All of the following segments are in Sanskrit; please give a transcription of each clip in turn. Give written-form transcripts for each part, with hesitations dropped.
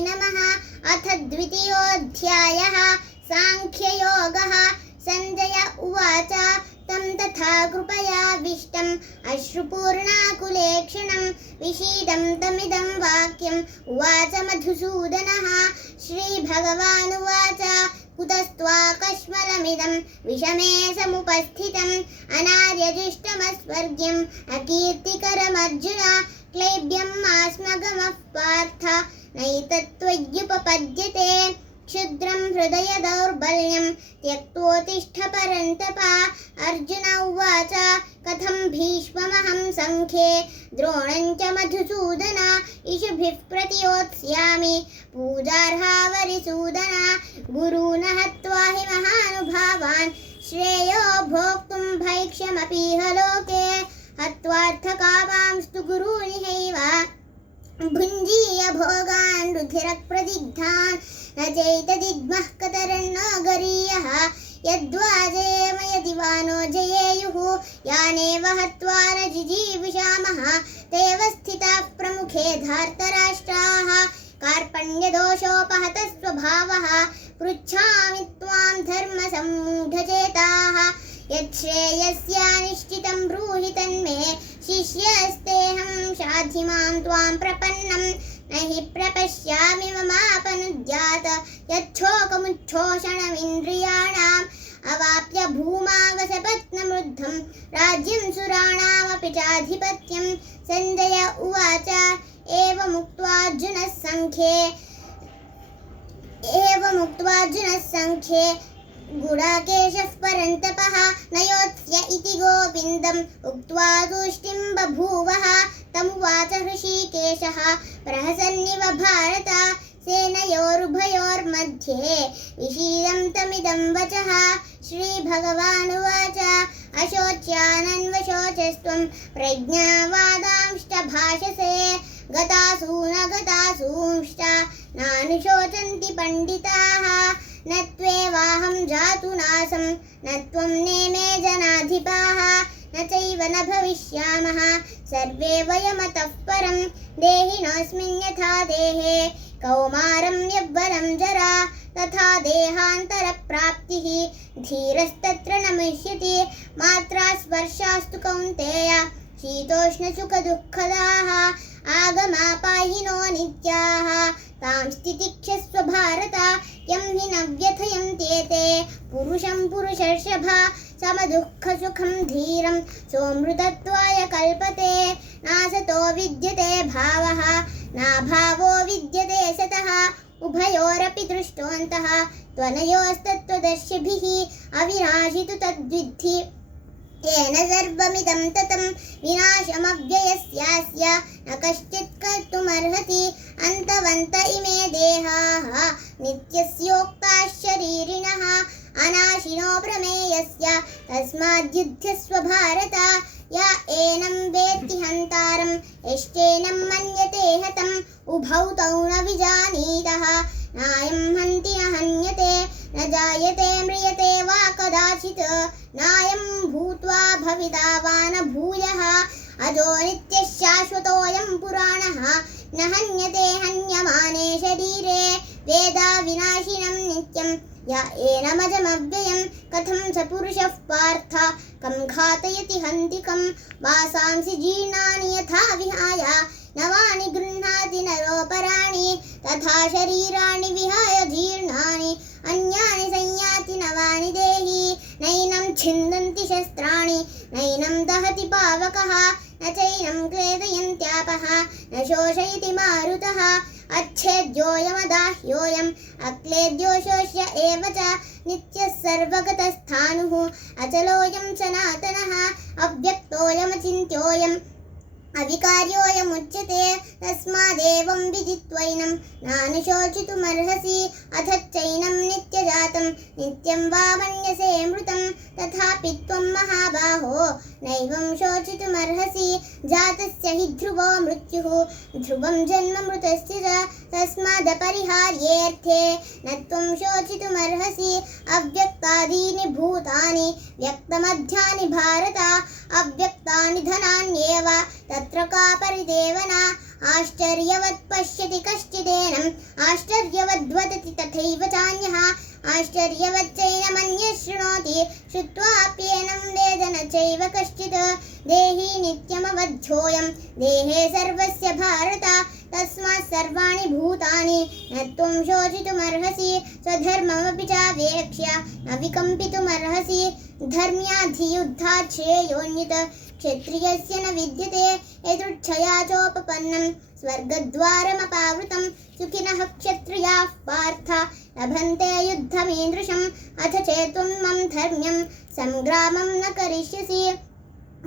नमः। अथ द्वितीयोऽध्यायः सांख्ययोगः। संजय उवाच तं तथा कृपयाविष्टम् अश्रुपूर्णाकुलेक्षणं विषीदं तमिदं वाक्यम् उवाच मधुसूदनः। श्रीभगवानुवाच कुतस्त्वाकश्मलमिदं विषमे समुपस्थितम् अनार्यजुष्टमस्वर्ग्यम् अकीर्तिकरमर्जुन क्लैब्यम् आस्मगमः पार्थ नैतत्त्वय्युपपद्यते। क्षुद्रं हृदय दौर्बल्यं त्यक्तोत्तिष्ठ परन्तप। अर्जुन उवाच कथं भीष्ममहं संख्ये द्रोणं च मधुसूदन इषुभिः प्रतियोत्स्यामि पूजार्हावरिसूदन। गुरून् हत्वा हि महानुभावान् श्रेयो भोक्तुं भैक्ष्यमपीह लोके हत्वार्थकामांस्तु गुरूनिहैव भुञ्जीय भोगान् रुधिरप्रदिग्धान् न चैतदिग्मः कतरन्नो गरीयः यद्वा जयेम वा नो जयेयुः यानेव हत्वा न जिजीविषामः तेव स्थिताः प्रमुखे धार्तराष्ट्राः कार्पण्यदोषोपहतः स्वभावः पृच्छामि त्वां धर्मसम्मूढचेताः यच्छ्रेयस्यानिश्चितं ब्रूहि तन्मे शिष्यस्तेऽहं शाधि मां त्वां प्रपन्नं न हि प्रपश्यामि ममापनुद्यात यच्छोकमुच्छोषणमिन्द्रियाणाम् अवाप्य भूमावसपत्नमृद्धं राज्यं सुराणामपि चाधिपत्यं। संजय उवाच एवमुक्त्वार्जुनः संख्ये गुडाकेशः परन्तपः न योत्स्य इति गोविन्दम् उक्त्वा तुष्टिं बभूवः। तमुवाच हृषीकेशः प्रहसन्निव भारत सेनयोरुभयोर्मध्ये विषीदं तमिदं वचः। श्रीभगवानुवाच अशोच्यानन्वशोचस्त्वं प्रज्ञावादांश्च भाषसे गतासून गतासूंश्च नानुशोचन्ति पण्डिताः न त्वेवाहं जातुनासं न त्वं नेमे जनाधिपाः न चैव न भविष्यामः सर्वे वयमतः परं देहिनोऽस्मिन् यथा देहे कौमारं यौवनं जरा तथा देहान्तरप्राप्तिः धीरस्तत्र न मुह्यति मात्रा स्पर्शास्तु कौन्तेय शीतोष्णसुखदुःखदाः आगमापाहिनो नित्याः तां स्थितिक्षस्व भारत यं हि न व्यथयन्त्येते पुरुषं पुरुषर्षभ समदुःखसुखं धीरं सोऽमृतत्वाय कल्पते नासतो विद्यते भावः नाभावो विद्यते सतः उभयोरपि दृष्टोऽन्तः त्वनयोस्तत्त्वदर्शिभिः अविनाशि तु तद्विद्धि येन सर्वमिदं ततं विनाशमव्ययस्यास्य न कश्चित् कर्तुमर्हति अन्तवन्त इमे देहाः नित्यस्योक्ताः शरीरिणः अनाशिनो प्रमेयस्य तस्माद्युध्यस्व भारत या एनं वेत्ति हन्तारं यश्चैनं मन्यते हतम् उभौ तौ न विजानीतः नायं हन्ति न हन्यते न जायते म्रियते वा कदाचित् नायं भूत्वा भविता वा न भूयः अजो नित्यः शाश्वतोऽयं पुराणः न हन्यते हन्यमाने शरीरे वेदा विनाशिनं नित्यं य एनमजमव्ययं कथं स पुरुषः पार्थ कं घातयति हन्तिकं वासांसि जीर्णानि यथा विहाय नवानि गृह्णाति नरोपराणि तथा शरीराणि विहाय जीर्णानि अन्यानि संयाति नवानि देहि नैनं छिन्दन्ति शस्त्राणि नैनं दहति पावकः न चैनं क्लेदयन्त्यापः न शोषयति मारुतः अच्छेद्योऽयमदाह्योऽयम् अक्लेद्यो शोष्य एव च नित्यः सर्वगतस्थाणुः अचलोऽयं सनातनः अव्यक्तोऽयमचिन्त्योऽयम् अविकार्योऽयमुच्यते तस्मादेवं विदित्वैनं नानुशोचितुमर्हसि अथ चैनं नित्यजातं नित्यं वा मन्यसे मृतं तथापि त्वं महाबाहो नैवं शोचितुमर्हसि जातस्य हि ध्रुवो मृत्युः ध्रुवं जन्म मृतस्य च तस्मादपरिहार्येऽर्थे न त्वं शोचितुमर्हसि अव्यक्तादीनि भूतानि व्यक्तमध्यानि भारत अव्यक्तानि धनान्येव तत्र का परिदेवना आश्चर्यवत् पश्यति कश्चिदेनम् आश्चर्यवद्वदति तथैव चान्यः आश्चर्यवच्चैनमन्यः शृणोति श्रुत्वाप्येनं वेद न चैव कश्चित् देही नित्यमवध्योऽयं देहे सर्वस्य भारत तस्मात् सर्वाणि भूतानि न त्वं शोचितुमर्हसि स्वधर्ममपि चावेक्ष्य न विकम्पितुमर्हसि धर्म्याधियुद्धात् श्रेयोन्यत् क्षत्रियस्य न विद्यते यदृच्छया चोपपन्नं स्वर्गद्वारमपावृतं सुखिनः क्षत्रियाः पार्थ लभन्ते युद्धमीदृशम् अथ चेत्त्वं धर्म्यं संग्रामं न करिष्यसि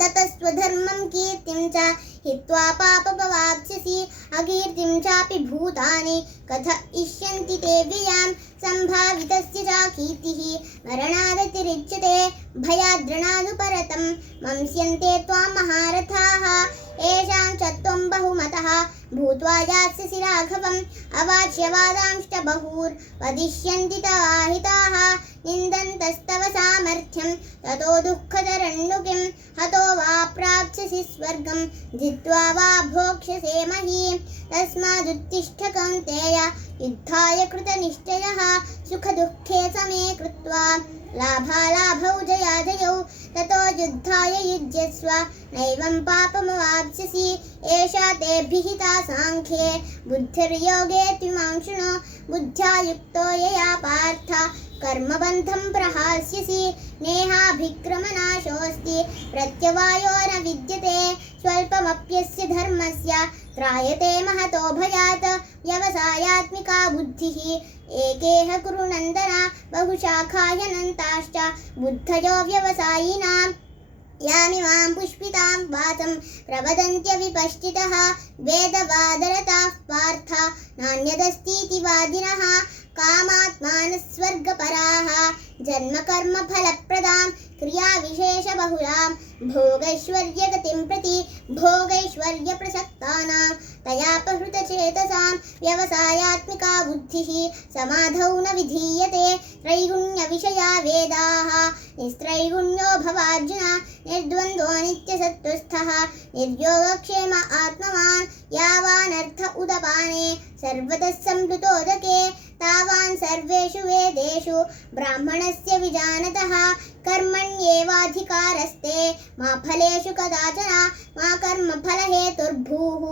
ततस्त्वधर्मं कीर्तिं च हित्वा पापमवाप्स्यसि अकीर्तिं चापि भूतानि कथयिष्यन्ति ते व्ययां सम्भावितस्य च कीर्तिः मरणादतिरिच्यते भयाद्रणादुपरतं मंस्यन्ते त्वां महारथाः येषां च त्वं बहुमतः भूत्वा यास्यसि राघवम् अवाच्यवादांश्च बहुर्वदिष्यन्ति तवाहिताः निन्दन्तस्तव सामर्थ्यं ततो दुःखतरन्नुकिं हतो वा प्राप्स्यसि स्वर्गं जित्वा वा भोक्ष्यसे महीं तस्मादुत्तिष्ठ कौन्तेय युद्धाय कृतनिश्चयः सुखदुःखे समे कृत्वा लाभालाभौ जयाजयौ ततो युद्धाय युज्यस्व नैवं पापमवाप्स्यसि एषा ते विहिता साङ्ख्ये बुद्धिर्योगे त्विमां शृणु बुद्ध्या युक्तो यया पार्थ कर्मबन्धं प्रहास्यसि नेहाभिक्रमनाशोऽस्ति प्रत्यवायो न विद्यते स्वल्पमप्यस्य धर्मस्य त्रायते महतो भयात् व्यवसायात्मिका बुद्धिः एकेह कुरु नन्दन बहुशाखाह्यनन्ताश्च बुद्धयो व्यवसायिनां यामिमां पुष्पितां वाचं प्रवदन्त्यविपश्चितः वेदवादरताः पार्थ नान्यदस्तीति वादिनः कामात्मानः स्वर्गपराः जन्मकर्मफलप्रदां क्रियाविशेषबहुलां भोगैश्वर्यगतिं प्रति भोगैश्वर्यप्रसक्तानां तयापहृतचेतसां व्यवसायात्मिका बुद्धिः समाधौ न विधीयते त्रैगुण्यविषया वेदाः निस्त्रैगुण्यो भवार्जुन निर्द्वन्द्वो नित्यसत्त्वस्थः निर्योगक्षेम आत्मवान् यावानर्थ उदपाने सर्वतः संप्लुतोदके तावान् सर्वेषु वेदेषु ब्राह्मणस्य विजानतः कर्मण्येवाधिकारस्ते मा फलेषु कदाचन मा कर्मफलहेतुर्भूः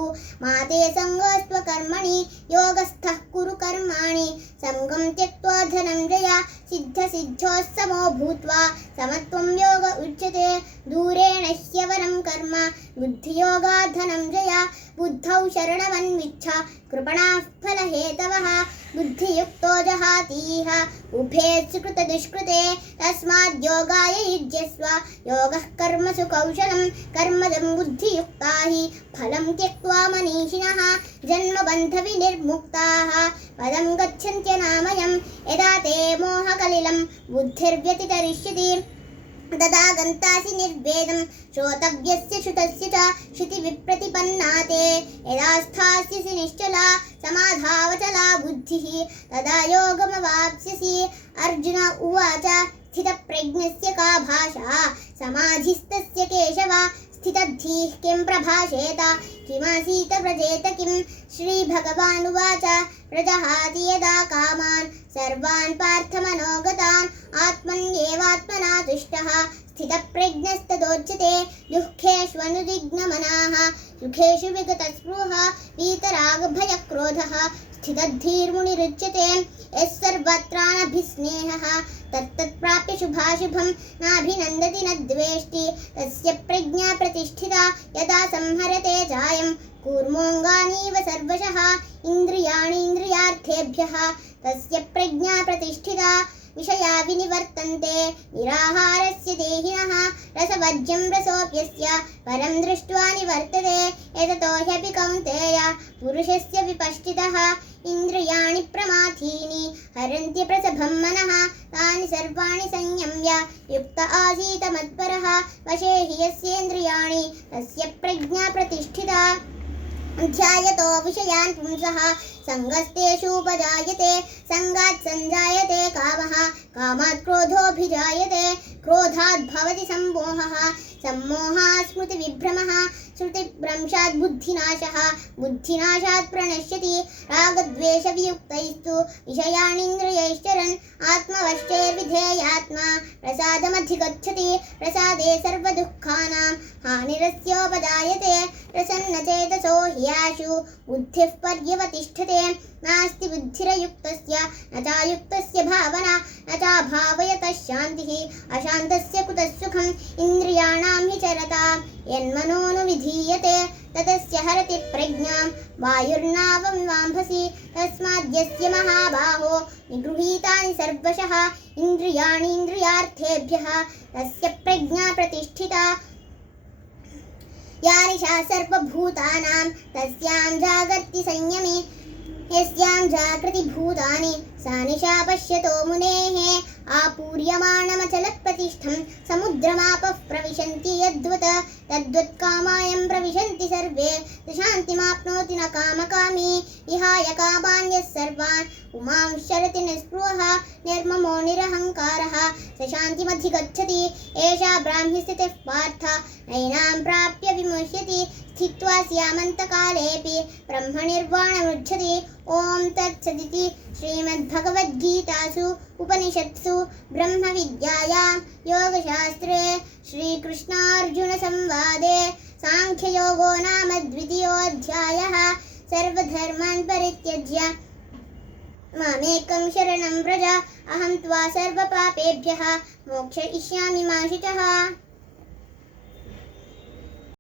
मा ते सङ्गोऽस्त्वकर्मणि योगस्थः कुरु कर्माणि सङ्गं त्यक्त्वा धनञ्जय सिद्धसिद्धोस्समो भूत्वा समत्वं योग उच्यते दूरेण ह्यवरं कर्म बुद्धियोगात् धनञ्जय बुद्धौ शरणमन्विच्छ कृपणाः फलहेतवः बुद्धियुक्तो जहातीह उभे सुकृतदुष्कृते तस्माद् योगाय युज्यस्व योगः कर्मसु कौशलं कर्मजं बुद्धियुक्ता हि फलं त्यक्त्वा मनीषिणः जन्मबन्धविनिर्मुक्ताः पदं गच्छन्त्यनामयं यदा ते मोहकलिलं बुद्धिर्व्यतितरिष्यति तदा गन्तासि निर्वेदं श्रोतव्यस्य श्रुतस्य च श्रुतिविप्रतिपन्ना ते यदा स्थास्यसि निश्चला समाधावचला बुद्धिः तदा योगमवाप्स्यसि अर्जुन उवाच स्थितप्रज्ञस्य का भाषा समाधिस्तस्य केशव स्थितधीः किं प्रभाषेत किमासीत व्रजेत किं श्रीभगवानुवाच प्रजहाति यदा कामान् सर्वान् पार्थमनोगतान् आत्मन्येवात्मना तुष्टः स्थितप्रज्ञस्तदोच्यते दुःखेष्वनुदिग्नमनाः सुखेषु विगतस्पृहः वीतरागभयक्रोधः स्थितधीर्मुनिरुच्यते यः सर्वत्रानभिस्नेहः तत्तत्प्राप्य शुभाशुभं नाभिनन्दति न द्वेष्टि तस्य प्रज्ञा प्रतिष्ठिता यदा संहरते चायं कूर्मोऽङ्गानीव सर्वशः इन्द्रियाणीन्द्रियार्थेभ्यः तस्य प्रज्ञा प्रतिष्ठिता विषया विनिवर्तन्ते निराहारस्य देहिनः रसवर्ज्यं रसोऽप्यस्य परं दृष्ट्वा निवर्तते एततो ह्यपि कौन्तेय पुरुषस्य विपश्चितः इन्द्रियाणि प्रमाथीनि हरन्त्यप्रसभं मनः तानि सर्वाणि संयम्य युक्त आसीत मत्परः वशे हि यस्येन्द्रियाणि तस्य प्रज्ञा प्रतिष्ठिता ध्यायतो विषयान् पुंसः सङ्गस्तेषूपजायते सङ्गात् सञ्जायते कामः कामात् क्रोधोऽभिजायते क्रोधात् भवति सम्मोहः सम्मोहात् स्मृतिविभ्रमः श्रुतिभ्रंशात् बुद्धिनाशः बुद्धिनाशात् प्रणश्यति रागद्वेषवियुक्तैस्तु विषयाणीन्द्रियैश्चरन् आत्मवश्चैर्विधेयात्मा प्रसादमधिगच्छति प्रसादे सर्वदुःखानां हानिरस्योपजायते प्रसन्नचेतसो ह्याशु बुद्धिः पर्यवतिष्ठते नास्ति बुद्धिरयुक्तस्य न चायुक्तस्य भावना न चाभावयतः शान्तिः अशान्तस्य कुतः सुखम् इन्द्रियाणां हि चरतां यन्मनोनुविधीयते ततस्य हरति प्रज्ञां वायुर्नावमिवाम्भसि तस्माद्यस्य महाबाहो निगृहीतानि सर्वशः इन्द्रियाणीन्द्रियार्थेभ्यः तस्य प्रज्ञा प्रतिष्ठिता या निशा सर्वभूतानां तस्यां जागर्ति संयमी यस्यां जागृति भूतानि सा निशा पश्यतो मुनेः आपूर्यमाणमचलप्रतिष्ठं समुद्रमापः प्रविशन्ति यद्वत् तद्वत् कामायं प्रविशन्ति सर्वे शान्तिमाप्नोति न कामकामी विहाय कामान्यः सर्वान् उमां शरति निःस्पृहः निर्ममो निरहङ्कारः स शान्तिमधिगच्छति एषा ब्राह्मी स्थितिः पार्थ नैनां प्राप्य विमुह्यति स्थित्वा स्यामन्तकालेऽपि ब्रह्मनिर्वाणमुच्यते ॐ तत्सदिति श्रीमद्भगवद्गीतासु उपनिषत्सु ब्रह्मविद्यायां योगशास्त्रे श्रीकृष्णार्जुनसंवादे साङ्ख्ययोगो नाम द्वितीयोऽध्यायः सर्वधर्मान् परित्यज्य मामेकं शरणं व्रज अहं त्वा सर्वपापेभ्यः मोक्षयिष्यामि मा शुचः।